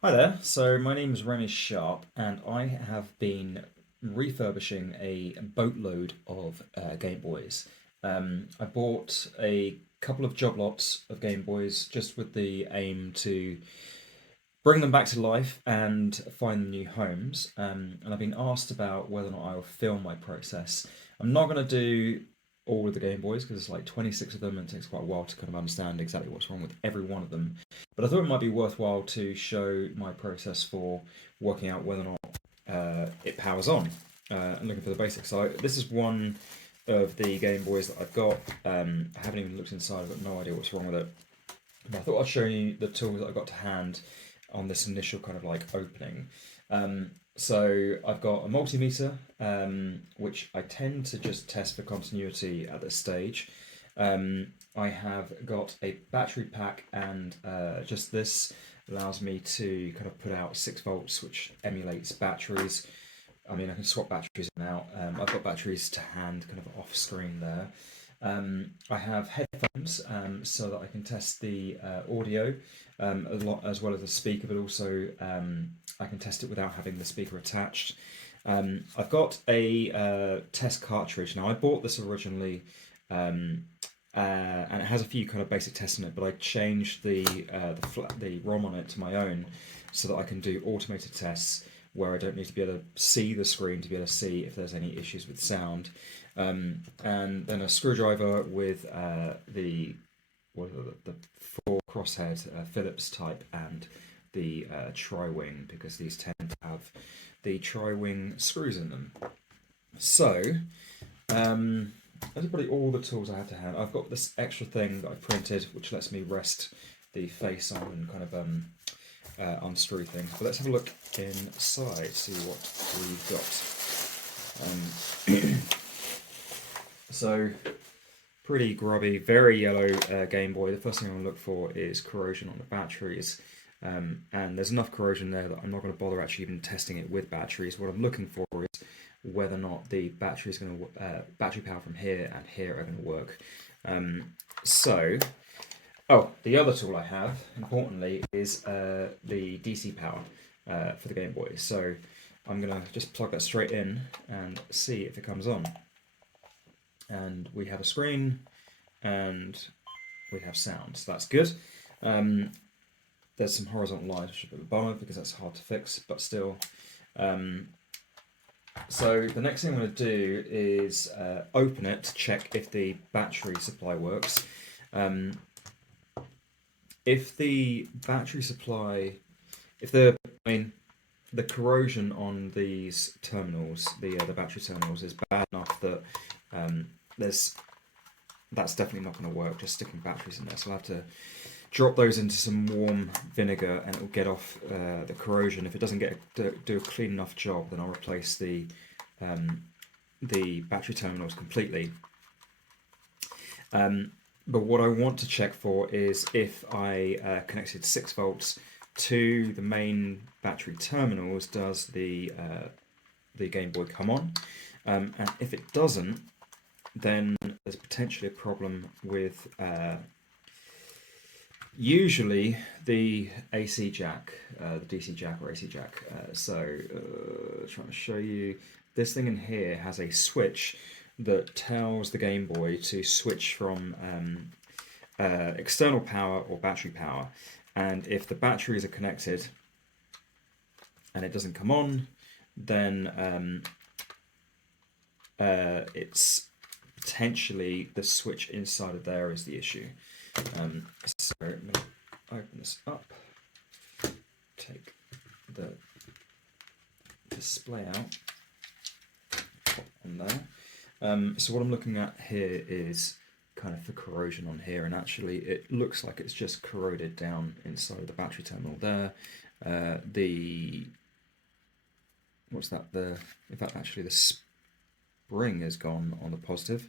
Hi there. So my name is Remy Sharp, and I have been refurbishing a boatload of Game Boys. I bought a couple of job lots of Game Boys just with the aim to bring them back to life and find them new homes. And I've been asked about whether or not I will film my process. I'm not going to do all of the Game Boys because it's like 26 of them and it takes quite a while to kind of understand exactly what's wrong with every one of them. But I thought it might be worthwhile to show my process for working out whether or not it powers on and looking for the basics. So this is one of the Game Boys that I've got. I haven't even looked inside, I've got no idea what's wrong with it. But I thought I'd show you the tools that I got to hand on this initial kind of like opening. So I've got a multimeter, which I tend to just test for continuity at this stage. I have got a battery pack, and just this allows me to kind of put out 6 volts, which emulates batteries. I mean, I can swap batteries in and out. I've got batteries to hand kind of off screen there. I have headphones so that I can test the audio a lot as well as the speaker, but also I can test it without having the speaker attached. I've got a test cartridge. Now, I bought this originally and it has a few kind of basic tests in it, but I changed the ROM on it to my own so that I can do automated tests where I don't need to be able to see the screen to be able to see if there's any issues with sound. And then a screwdriver with the 4 crosshead Phillips type and the tri-wing, because these tend to have the tri-wing screws in them. So that's probably all the tools I have to hand. I've got this extra thing that I printed which lets me rest the face on and kind of unscrew things. But let's have a look inside, see what we've got. So, pretty grubby, very yellow Game Boy. The first thing I'm going to look for is corrosion on the batteries. And there's enough corrosion there that I'm not going to bother actually even testing it with batteries. What I'm looking for is whether or not the battery is going to battery power from here and here are going to work. The other tool I have, importantly, is the DC power for the Game Boy. So I'm going to just plug that straight in and see if it comes on. And we have a screen and we have sound, so that's good. There's some horizontal lines, which are a bit of a bummer because that's hard to fix, but still. So the next thing I'm going to do is open it to check if the battery supply works. If the battery supply, if the, I mean, the corrosion on these terminals, the battery terminals, is bad enough that that's definitely not going to work. Just sticking batteries in there, so I'll have to drop those into some warm vinegar, and it will get off the corrosion. If it doesn't do a clean enough job, then I'll replace the battery terminals completely. But what I want to check for is if I connected 6 volts to the main battery terminals, does the Game Boy come on? And if it doesn't, then there's potentially a problem with usually the AC jack, the DC jack or AC jack. Trying to show you, this thing in here has a switch that tells the Game Boy to switch from external power or battery power. And if the batteries are connected and it doesn't come on, then it's potentially the switch inside of there is the issue. So I'm going to open this up, take the display out, pop on there. So what I'm looking at here is kind of the corrosion on here, and actually it looks like it's just corroded down inside the battery terminal there. In fact, actually the spring is gone on the positive,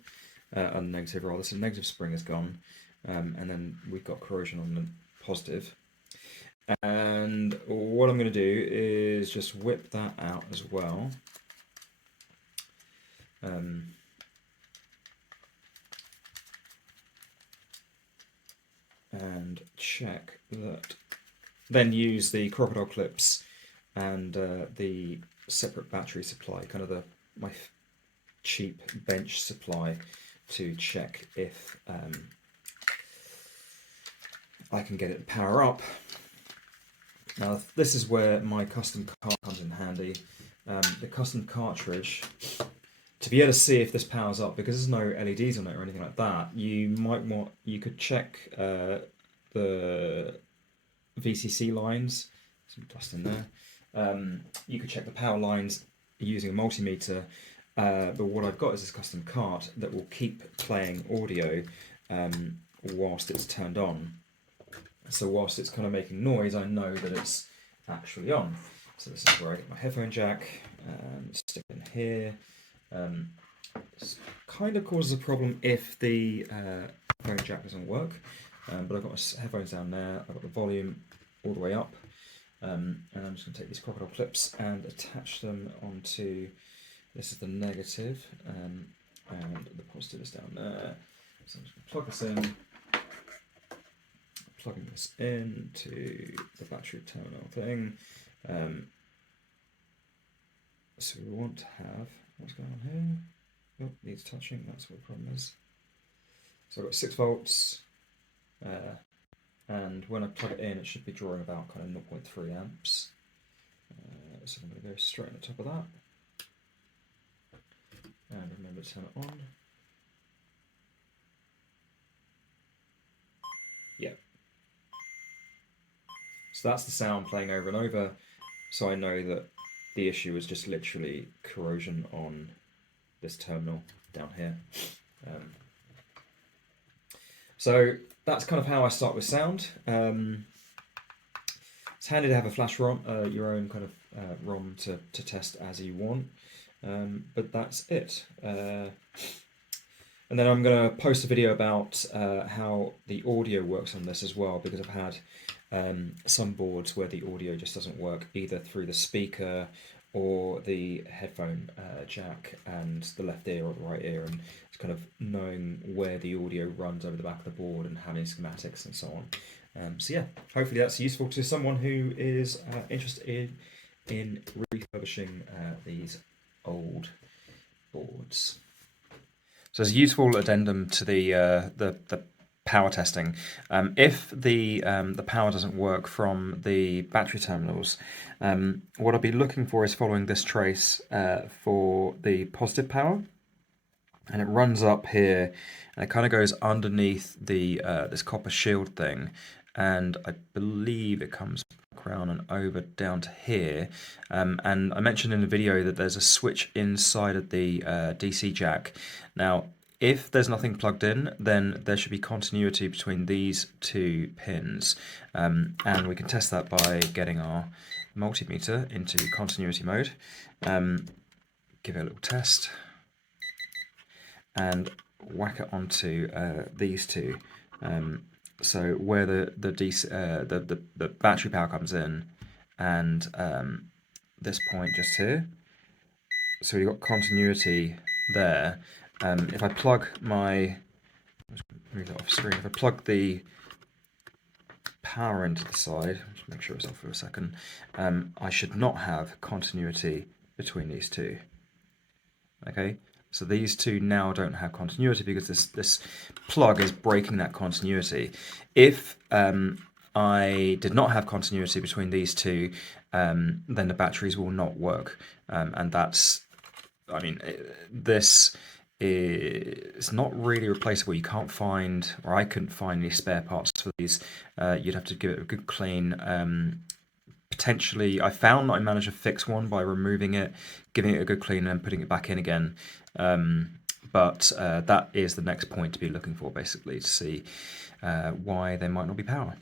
and negative rather, so the negative spring is gone. And then we've got corrosion on the positive. And what I'm going to do is just whip that out as well. And check that then use the crocodile clips and the separate battery supply, kind of my cheap bench supply, to check if I can get it to power up. Now this is where my custom card comes in handy. The custom cartridge, to be able to see if this powers up, because there's no LEDs on it or anything like that, you could check the VCC lines. Some dust in there. You could check the power lines using a multimeter, but what I've got is this custom card that will keep playing audio whilst it's turned on. So whilst it's kind of making noise, I know that it's actually on. So this is where I get my headphone jack, stick it in here. This kind of causes a problem if the headphone jack doesn't work, but I've got my headphones down there, I've got the volume all the way up, and I'm just going to take these crocodile clips and attach them onto, this is the negative, and the positive is down there. So I'm just going to plug this in. Plugging this into the battery terminal thing. So we want to have, what's going on here? Oh, needs touching, that's what the problem is. So I've got 6 volts, and when I plug it in, it should be drawing about kind of 0.3 amps. So I'm going to go straight on the top of that. And remember to turn it on. Yeah. So that's the sound playing over and over, so I know that the issue is just literally corrosion on this terminal down here. So that's kind of how I start with sound. It's handy to have a flash ROM, your own kind of ROM to test as you want, but that's it. And then I'm going to post a video about how the audio works on this as well, because I've had some boards where the audio just doesn't work, either through the speaker or the headphone jack and the left ear or the right ear, and it's kind of knowing where the audio runs over the back of the board and having schematics and so on. So yeah, hopefully that's useful to someone who is interested in refurbishing these old boards. So as a useful addendum to the power testing, if the power doesn't work from the battery terminals, what I'll be looking for is following this trace for the positive power, and it runs up here and it kind of goes underneath the this copper shield thing, and I believe it comes back around and over down to here, and I mentioned in the video that there's a switch inside of the DC jack. Now if there's nothing plugged in, then there should be continuity between these 2 pins, and we can test that by getting our multimeter into continuity mode, give it a little test, and whack it onto these 2. So where the battery power comes in, and this point just here. So we've got continuity there. If I plug my, move that off screen, if I plug the power into the side, just make sure it's off for a second, I should not have continuity between these 2. Okay, so these 2 now don't have continuity because this plug is breaking that continuity. If I did not have continuity between these 2, then the batteries will not work, and that's, I mean, this is not really replaceable. You can't find, or I couldn't find any spare parts for these. You'd have to give it a good clean. Potentially, I found that I managed to fix one by removing it, giving it a good clean, and then putting it back in again. But that is the next point to be looking for, basically, to see why there might not be power.